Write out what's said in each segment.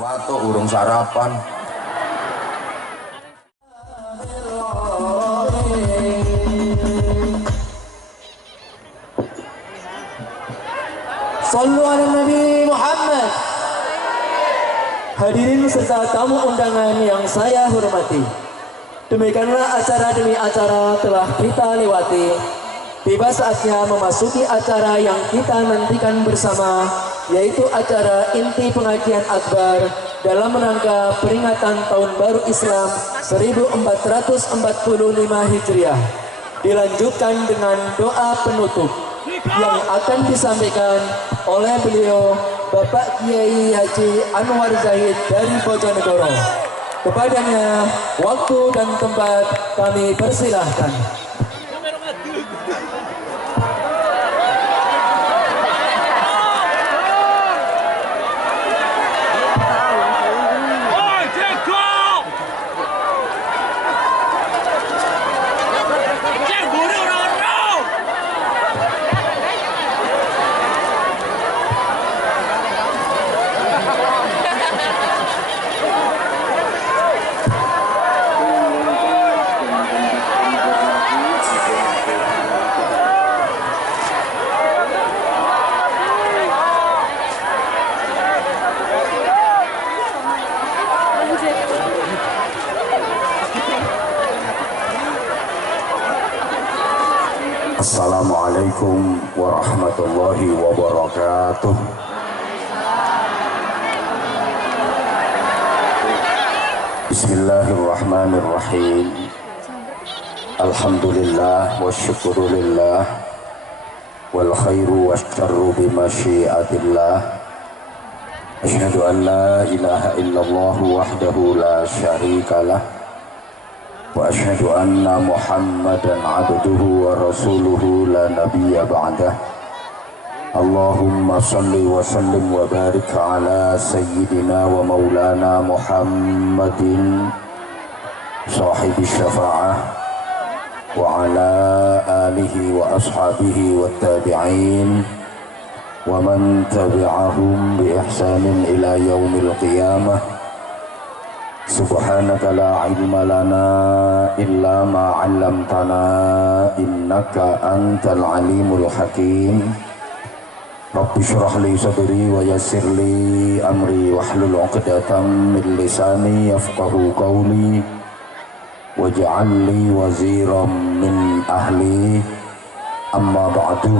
Watu urung sarapan. Sallu ala Nabi Muhammad. Hadirin serta tamu undangan yang saya hormati, demikianlah acara demi acara telah kita lewati. Tiba saatnya memasuki acara yang kita nantikan bersama, yaitu acara inti pengajian akbar dalam rangka peringatan Tahun Baru Islam 1445 Hijriah. Dilanjutkan dengan doa penutup yang akan disampaikan oleh beliau Bapak Kiai Haji Anwar Zahid dari Bojonegoro. Kepadanya waktu dan tempat kami persilahkan. Assalamualaikum warahmatullahi wabarakatuh. Bismillahirrahmanirrahim. Alhamdulillah wa syukurulillah wal khairu wa syarru bimasyiatillah. Asyhadu an la ilaha illallah wahdahu la syarikalah wa asyhadu anna Muhammadan abduhu wa rasuluhu la nabiyya ba'dah. Allahumma salli wa sallim wa barik ala sayyidina wa maulana Muhammadin sahibi syafa'ah wa ala alihi wa ashabihi wa tabi'in wa man tabi'ahum bi ihsanin ila yaumil qiyamah. Subhanaka la ilma lana illa ma 'allamtana innaka antal alimul hakim. Rabbi shrah li sadri wa yassir li amri wahlul 'uqdatam min lisani yafqahu qawli waj'al li waziran min ahli. Amma ba'du.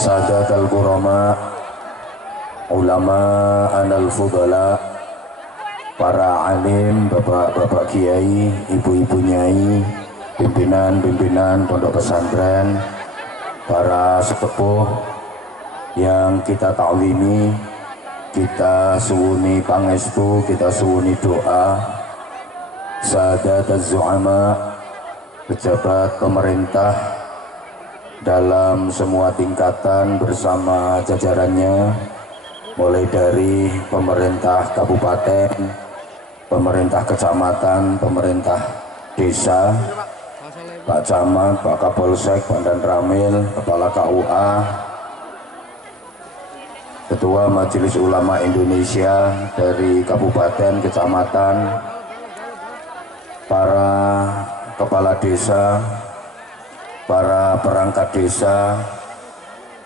Sadatul qurama, ulama anal fudala, para alim, bapak-bapak kiai, ibu-ibu nyai, pimpinan-pimpinan pondok pesantren, para sepuh yang kita takwimi, kita suwuni pangestu, kita suwuni doa, sadatuz zu'ama, pejabat pemerintah dalam semua tingkatan bersama jajarannya, mulai dari pemerintah kabupaten, pemerintah kecamatan, pemerintah desa, Pak Camat, Pak Kapolsek, Pandan Ramil, Kepala KUA, Ketua Majelis Ulama Indonesia dari kabupaten, kecamatan, para kepala desa, para perangkat desa,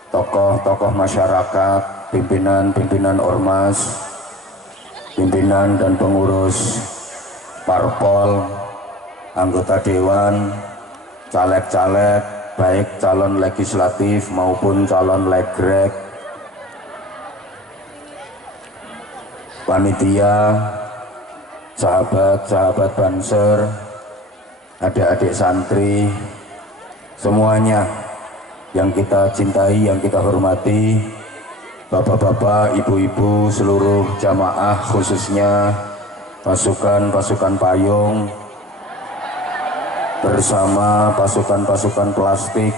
tokoh-tokoh masyarakat, pimpinan-pimpinan ormas, pimpinan dan pengurus parpol, anggota dewan, caleg-caleg, baik calon legislatif maupun calon legrek, panitia, sahabat-sahabat Banser, adik-adik santri, semuanya yang kita cintai, yang kita hormati, bapak-bapak, ibu-ibu, seluruh jamaah, khususnya pasukan-pasukan payung bersama pasukan-pasukan plastik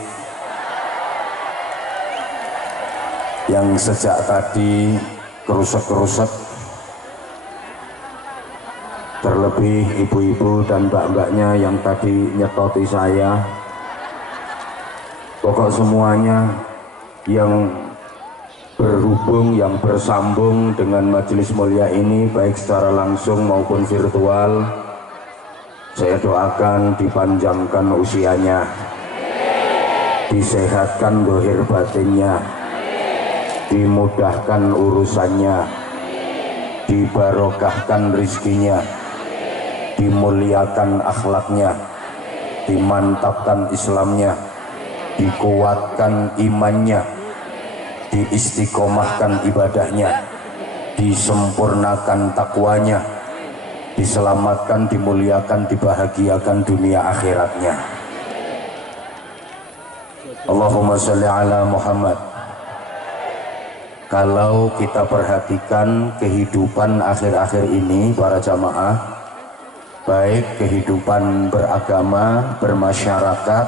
yang sejak tadi kerusek-kerusek, terlebih ibu-ibu dan mbak-mbaknya yang tadi nyetoti saya, pokok semuanya yang berhubung yang bersambung dengan majelis mulia ini baik secara langsung maupun virtual, saya doakan dipanjangkan usianya, disehatkan dohir batinnya, dimudahkan urusannya, dibarokahkan rizkinya, dimuliakan akhlaknya, dimantapkan Islamnya, dikuatkan imannya, diistiqomahkan ibadahnya, disempurnakan takwanya, diselamatkan, dimuliakan, dibahagiakan dunia akhiratnya. Allahumma sholli ala Muhammad. Kalau kita perhatikan kehidupan akhir-akhir ini para jamaah, baik kehidupan beragama, bermasyarakat,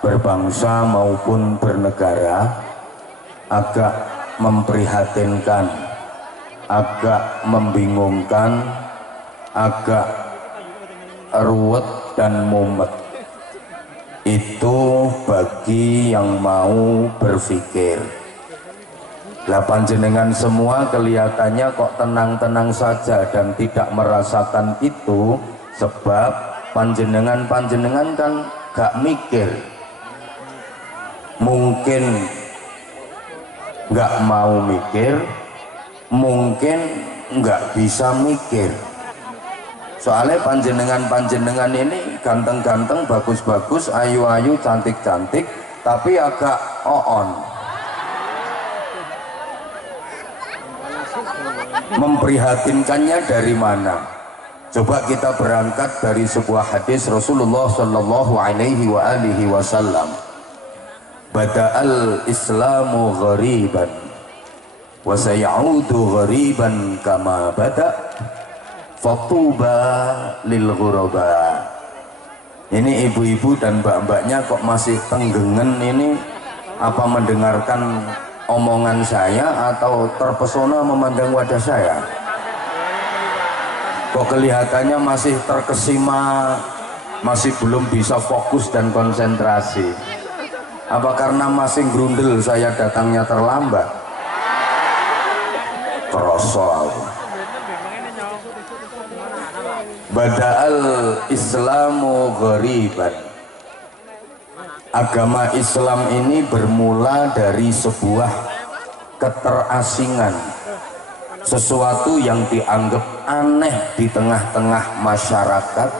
berbangsa maupun bernegara, agak memprihatinkan, agak membingungkan, agak ruwet dan mumet. Itu bagi yang mau berpikir. Lah panjenengan semua kelihatannya kok tenang-tenang saja dan tidak merasakan itu, sebab panjenengan kan gak mikir. Mungkin gak mau mikir, mungkin gak bisa mikir. Soalnya panjenengan ini ganteng-ganteng, bagus-bagus, ayu-ayu, cantik-cantik, tapi agak on. Memprihatinkannya dari mana? Coba kita berangkat dari sebuah hadis Rasulullah Shallallahu Alaihi Wasallam. Bada'al Islamu ghariban wa sayaudu ghariban kama bada' fatuba lil ghuraba. Ini ibu-ibu dan mbak-mbaknya kok masih tenggengen ini, apa mendengarkan omongan saya atau terpesona memandang wajah saya? Kok kelihatannya masih terkesima, masih belum bisa fokus dan konsentrasi? Apa karena masih grundel saya datangnya terlambat? Kerosol. Bada'al Islamu ghariban. Agama Islam ini bermula dari sebuah keterasingan, sesuatu yang dianggap aneh di tengah-tengah masyarakat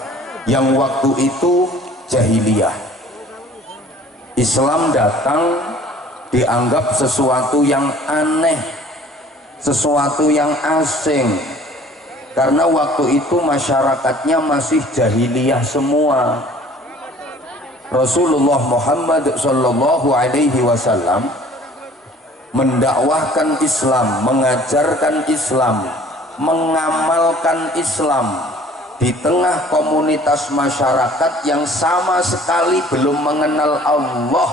yang waktu itu jahiliyah. Islam datang dianggap sesuatu yang aneh, sesuatu yang asing, karena waktu itu masyarakatnya masih jahiliyah semua. Rasulullah Muhammad Sallallahu Alaihi Wasallam mendakwahkan Islam, mengajarkan Islam, mengamalkan Islam di tengah komunitas masyarakat yang sama sekali belum mengenal Allah,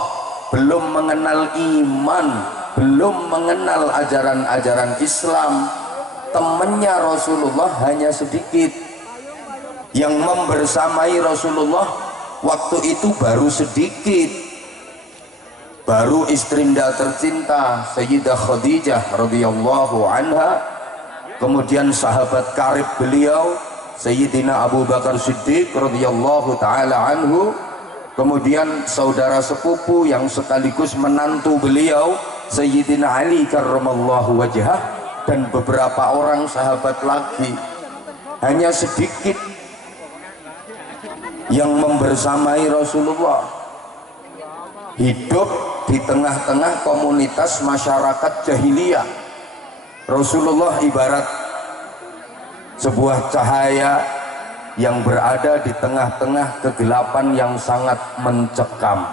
belum mengenal iman, belum mengenal ajaran-ajaran Islam. Temannya Rasulullah hanya sedikit. Yang membersamai Rasulullah waktu itu baru sedikit. Baru istrinda tercinta Sayyidah Khadijah radhiyallahu anha, kemudian sahabat karib beliau Sayyidina Abu Bakar Siddiq radhiyallahu taala anhu, kemudian saudara sepupu yang sekaligus menantu beliau Sayyidina Ali karramallahu wajhah, dan beberapa orang sahabat lagi. Hanya sedikit yang membersamai Rasulullah, hidup di tengah-tengah komunitas masyarakat jahiliyah. Rasulullah ibarat sebuah cahaya yang berada di tengah-tengah kegelapan yang sangat mencekam.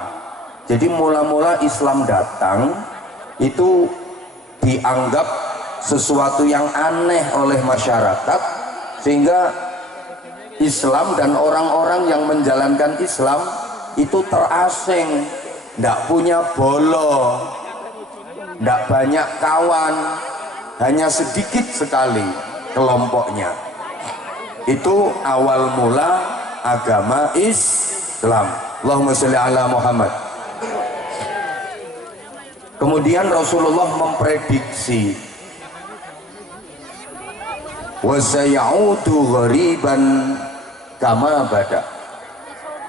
Jadi mula-mula Islam datang itu dianggap sesuatu yang aneh oleh masyarakat, sehingga Islam dan orang-orang yang menjalankan Islam itu terasing, tidak punya bolo, tidak banyak kawan, hanya sedikit sekali kelompoknya. Itu awal mula agama Islam. Allahumma sholli ala Muhammad. Kemudian Kemudian Rasulullah memprediksi wa sayaudu ghariban kama bada.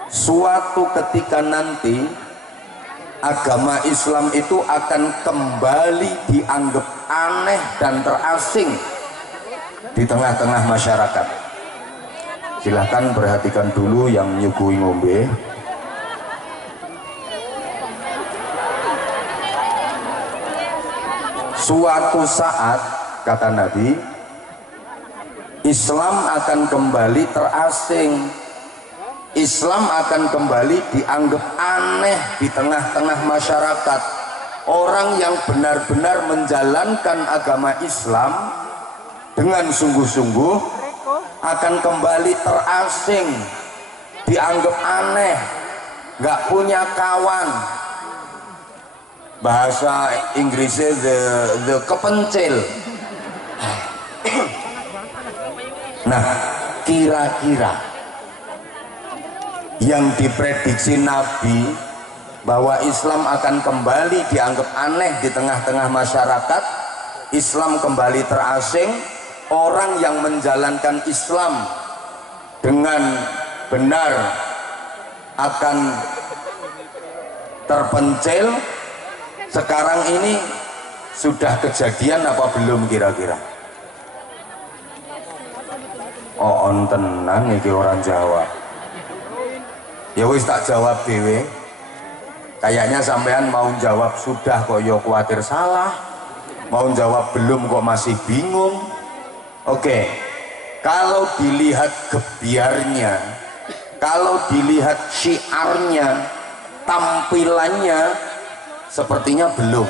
Suatu ketika nanti agama Islam itu akan kembali dianggap aneh dan terasing di tengah-tengah masyarakat. Silahkan perhatikan dulu yang nyuguhi ngombe. Suatu saat, kata Nabi, Islam akan kembali terasing. Islam akan kembali dianggap aneh di tengah-tengah masyarakat. Orang yang benar-benar menjalankan agama Islam dengan sungguh-sungguh akan kembali terasing, dianggap aneh, nggak punya kawan. Bahasa Inggrisnya the kepencil. Nah, kira-kira yang diprediksi Nabi bahwa Islam akan kembali dianggap aneh di tengah-tengah masyarakat, Islam kembali terasing, orang yang menjalankan Islam dengan benar akan terpencil. Sekarang ini sudah kejadian apa belum kira-kira? Oh, tenan iki orang Jawa. Ya wis tak jawab dewe. Kayaknya sampean mau jawab sudah kok yo khawatir salah. Mau jawab belum kok masih bingung. Oke. Kalau dilihat gebiarnya, kalau dilihat syiarnya, tampilannya, sepertinya belum.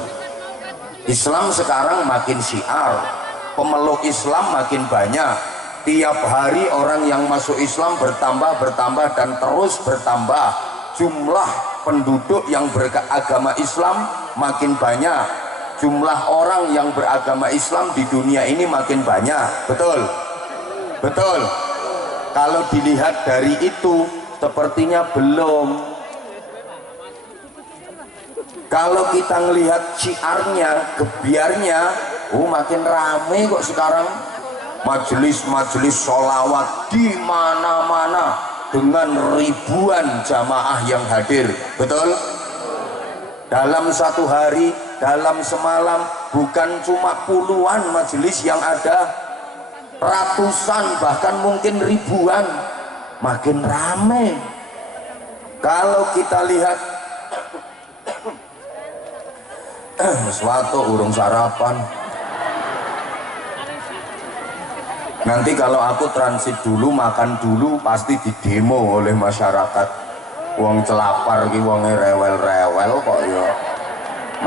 Islam sekarang makin syiar, pemeluk Islam makin banyak. Tiap hari orang yang masuk Islam bertambah dan terus bertambah. Jumlah penduduk yang beragama Islam makin banyak. Jumlah orang yang beragama Islam di dunia ini makin banyak. Betul? Betul. Kalau dilihat dari itu, sepertinya belum. Kalau kita ngelihat syiarnya, gebiarnya, makin rame kok sekarang. Majelis-majelis sholawat di mana-mana dengan ribuan jamaah yang hadir. Betul? Dalam satu hari, dalam semalam, bukan cuma puluhan majelis yang ada, ratusan bahkan mungkin ribuan. Makin rame. Kalau kita lihat suatu urung sarapan. Nanti kalau aku transit dulu, makan dulu, pasti didemo oleh masyarakat. Wong celapar ki wonge rewel-rewel kok ya.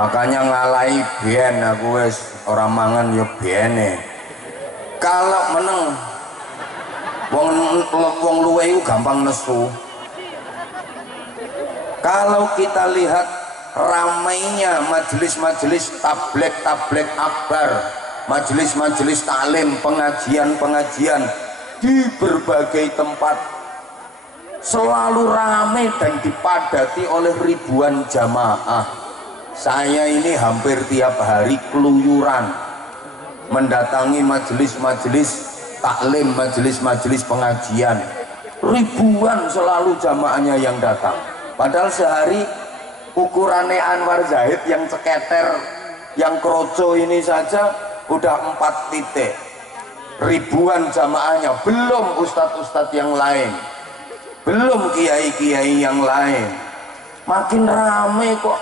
Makanya ngalahi ben aku wis ora mangan ya bene. Kalau meneng wong luwe iku gampang nesu. Kalau kita lihat ramainya majelis-majelis tabligh akbar, majelis-majelis taklim, pengajian di berbagai tempat, selalu ramai dan dipadati oleh ribuan jamaah. Saya ini hampir tiap hari keluyuran mendatangi majelis-majelis taklim, majelis-majelis pengajian. Ribuan selalu jamaahnya yang datang. Padahal sehari ukurannya Anwar Zahid yang ceketer, yang kroco ini saja udah 4 titik. Ribuan jamaahnya, belum ustadz-ustadz yang lain, belum kiai-kiai yang lain. Makin rame kok.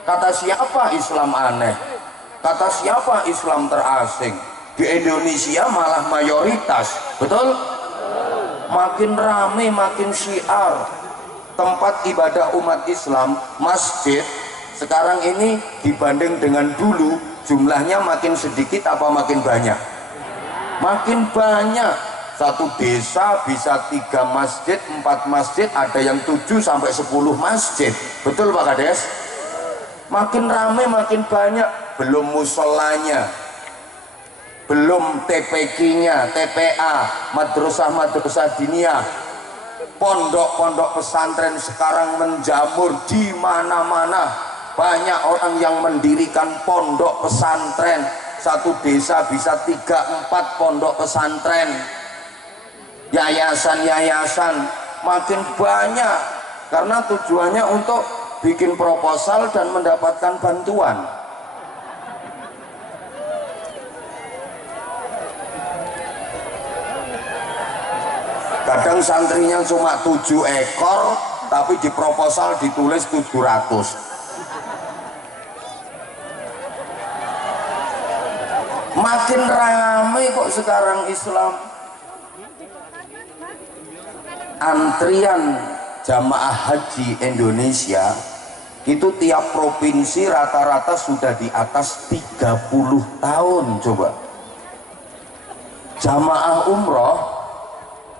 Kata siapa Islam aneh? Kata siapa Islam terasing? Di Indonesia malah mayoritas. Betul? Makin rame, makin syiar. Tempat ibadah umat Islam, masjid sekarang ini dibanding dengan dulu jumlahnya makin sedikit apa makin banyak? Makin banyak. Satu desa bisa 3 masjid, 4 masjid, ada yang 7 sampai 10 masjid. Betul Pak Kades? Makin ramai makin banyak. Belum musolanya, belum TPQ-nya, TPA, madrasah-madrasah diniyah, pondok-pondok pesantren sekarang menjamur di mana-mana. banyak orang yang mendirikan pondok pesantren. Satu desa bisa 3-4 pondok pesantren, yayasan-yayasan makin banyak, karena tujuannya untuk bikin proposal dan mendapatkan bantuan. Kadang santrinya cuma 7 ekor, tapi di proposal ditulis 700. Makin ramai kok sekarang Islam. Antrian jamaah haji Indonesia itu tiap provinsi rata-rata sudah di atas 30 tahun. Coba jamaah umroh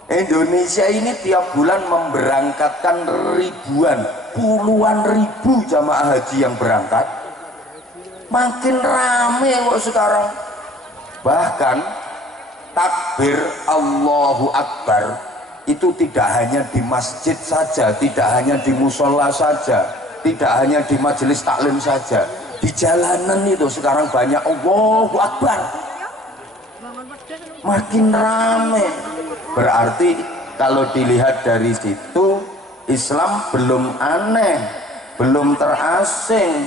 Indonesia ini tiap bulan memberangkatkan ribuan, puluhan ribu jamaah haji yang berangkat. Makin rame kok sekarang. Bahkan takbir Allahu Akbar itu tidak hanya di masjid saja, tidak hanya di musola saja, tidak hanya di majelis taklim saja, di jalanan itu sekarang banyak Allahu Akbar. Makin rame. Berarti kalau dilihat dari situ, Islam belum aneh, belum terasing,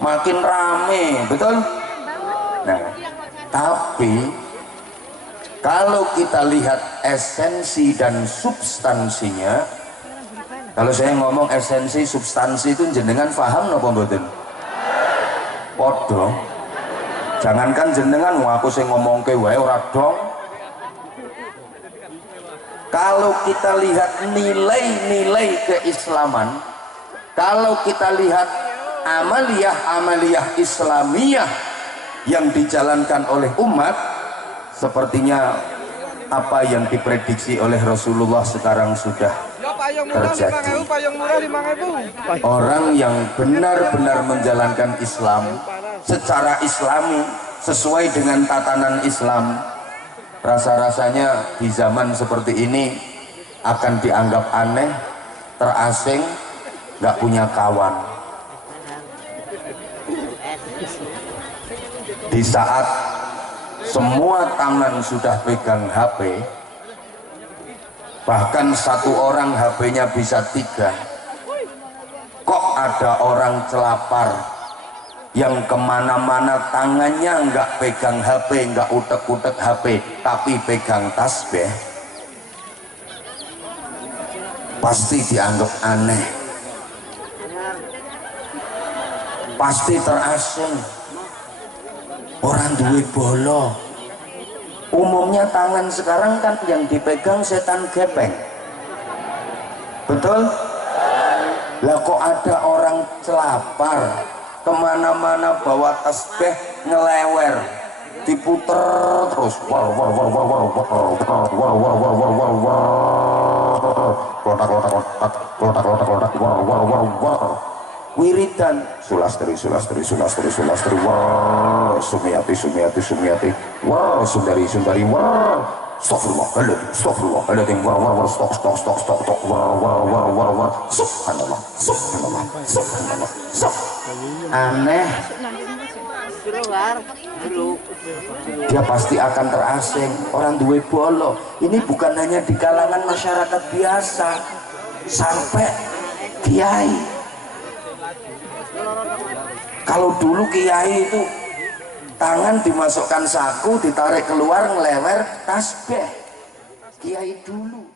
makin rame, betul? Nah, tapi kalau kita lihat esensi dan substansinya, kalau saya ngomong esensi substansi itu jenengan paham napa mboten? Podo. Jangankan jenengan, aku sing ngomongke wae ora dong. Kalau kita lihat nilai-nilai keislaman, kalau kita lihat amaliyah Islamiyah yang dijalankan oleh umat, sepertinya apa yang diprediksi oleh Rasulullah sekarang sudah terjadi. Orang yang benar-benar menjalankan Islam secara Islami, sesuai dengan tatanan Islam, rasa-rasanya di zaman seperti ini akan dianggap aneh, terasing, nggak punya kawan. Di saat semua tangan sudah pegang HP, bahkan satu orang HP-nya bisa 3, kok ada orang celapar yang kemana-mana tangannya nggak pegang HP, nggak utek-utek HP, tapi pegang tasbih, pasti dianggap aneh, pasti terasing. Orang duwe bolo. Umumnya tangan sekarang kan yang dipegang setan gepeng, betul? Lah kok ada orang celapar kemana-mana bawa tasbih ngelewer, diputer terus, war war war war war war war war war war war war, klotak klotak klotak klotak klotak klotak war war war war, wiridan sulastri sulastri sulastri sulastri war, sumiati sumiati sumiati war, sundari sundari war, astagfirullahaladzim war war war, stok stok stok stok stok war war war war war, subhanallah subhanallah subhanallah sub. Aneh, dia pasti akan terasing. Orang duwe bolo ini bukan hanya di kalangan masyarakat biasa, sampai kiai. Kalau dulu kiai itu tangan dimasukkan saku, ditarik keluar, ngelewer tasbih. Kiai dulu.